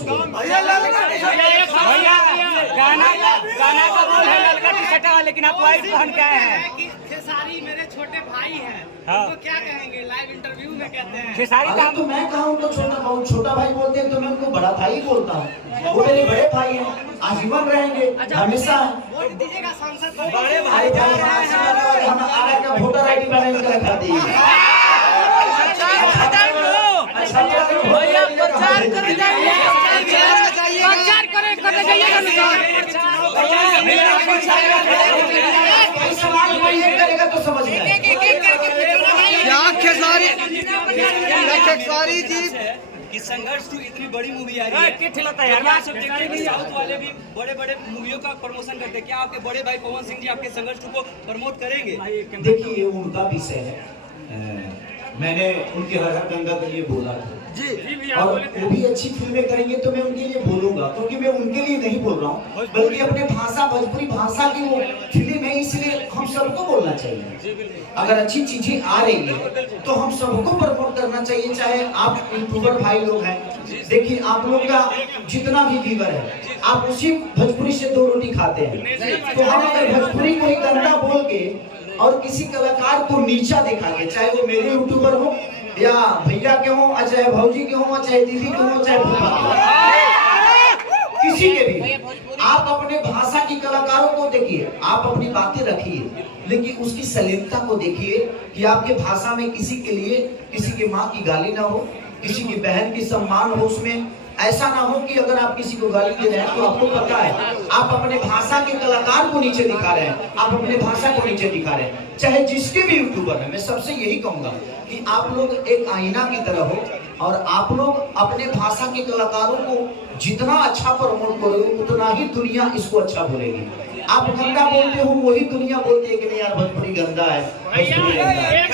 पहुंच गए। गाना का बोल है ललका टी-शर्ट वाला, लेकिन आप व्हाइट पहन के आए हैं। खेसारी मेरे छोटे भाई हैं, हाँ। उनको क्या कहेंगे? लाइव इंटरव्यू में कहते हैं खेसारी अरे तो मैं कहूँ तो छोटा भाई बोलते हैं तो मैं उनको बड़ा भाई बोलता हूँ। वो मेरे बड़े भाई हैं, आजीवन रहेंगे, हमेशा। वोट दीजिएगा सांसद बड़े भाई हम आगे का वोटर आईडी बना के रखा दिए। भैया प्रचार करने जाइए, प्रचार करने जाइएगा। सवाल कोई करेगा तो समझ में खेसारी जी कि संघर्ष 2 इतनी बड़ी मूवी आ रही है, साउथ वाले भी बड़े बड़े मूवियों का प्रमोशन करते हैं। क्या आपके बड़े भाई पवन सिंह जी आपके संघर्ष 2 को प्रमोट करेंगे? देखिए उनका विषय है, मैंने उनके हर गंगा के लिए बोला था जी, और वो भी अच्छी फिल्में करेंगे तो मैं उनके लिए बोलूंगा, क्योंकि मैं उनके लिए नहीं बोल रहा हूँ, बल्कि अपने भाषा भोजपुरी भाषा की वो फिल्म है, इसलिए हम सबको बोलना चाहिए। अगर अच्छी चीजें आ रही है तो हम सबको प्रमोट करना चाहिए, चाहे आप यूट्यूबर भाई लोग हैं। देखिए आप लोग का जितना भी व्यूअर है, आप उसी भोजपुरी से 2 रोटी खाते हैं, तो हम अगर भोजपुरी को ही गंदा बोल के और किसी कलाकार को नीचा दिखा के, चाहे वो मेरे यूट्यूबर हो या भैया के हो, चाहे भौजी के हो, चाहे दीदी के हो, चाहे फूफा के हो, किसी के भी, आप अपने भाषा की कलाकारों को देखिए, आप अपनी बातें रखिए, लेकिन उसकी सलीलता को देखिए कि आपके भाषा में किसी के लिए किसी की माँ की गाली ना हो, किसी की बहन की सम्मान हो, उसमें ऐसा ना हो कि अगर आप किसी को गाली दे रहे हैं तो आपको पता है आप अपने भाषा के कलाकार को नीचे दिखा रहे हैं, आप अपने भाषा को नीचे दिखा रहे हैं। चाहे जिसके भी यूट्यूबर है, मैं सबसे यही कहूंगा कि आप लोग एक आईना की तरह हो, और आप लोग अपने भाषा के कलाकारों को जितना अच्छा प्रमोट करोगे उतना ही दुनिया इसको अच्छा बोलेगी। आप गंदा बोलते हो, वही दुनिया बोलती है कि नहीं यार भोजपुरी गंदा है, भोजपुरी गंदा है।